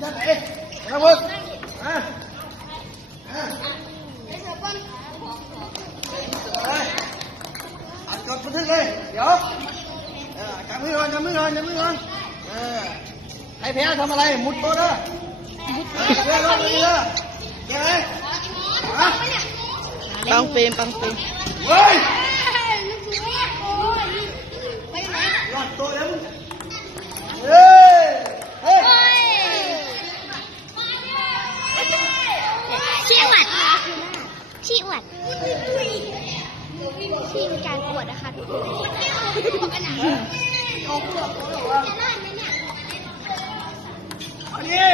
นั่นไหนมาเบิกอัดกดบันทึกเลยเดี๋ยวจับมือก่อนให้แพ้ทำอะไรมุดโต๊ะนะเดี๋ยวลงเลยเดี๋ยวไหมปังเปรมเฮ้ยรอดตัวแล้วเฮ้ยชี้อวดชี้มีการอวดนะคะทุกคนอันนี้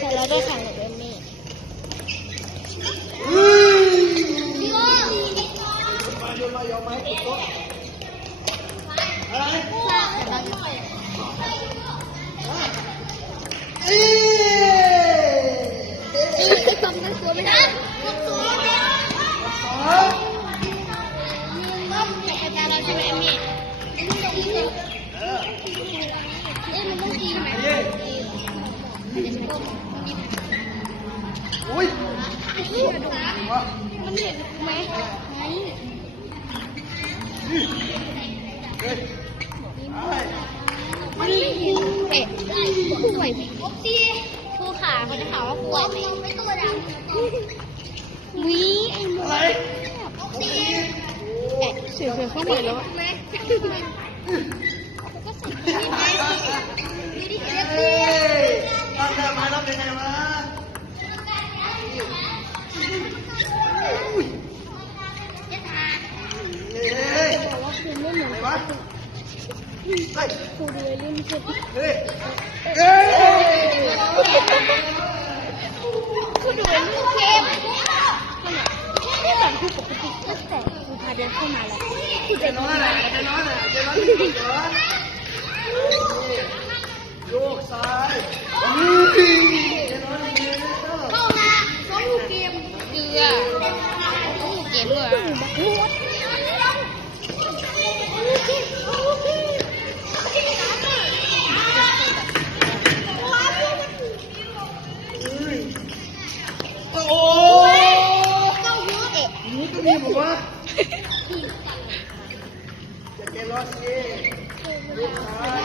แต่เราได้แข่งกับเอมมี่อุ้ยมันเห็นไหมมันไม่เห็นเอ๊ะป่วยครูขาเขาจะถามว่าป่วยไหมวิไอ้หมอะไรเสียเข้าไปแล้วก็ใส่ไม่ได้เรียบรับได้ไหมรับยังไงมาบอกว่าคุณไม่เหมือนครูดูเรื่องเช็ดครูดูเรื่องเกมที่แบบครูปกติตั้งแต่ครูพาเดินเข้ามาแล้วครูจะนอนโยกซ้ายเข้ามาต้องดูเกมเกลือต้องเกมเลยโอ้นี่ก็มีบอกว่าจะเกลอสิลูกชาย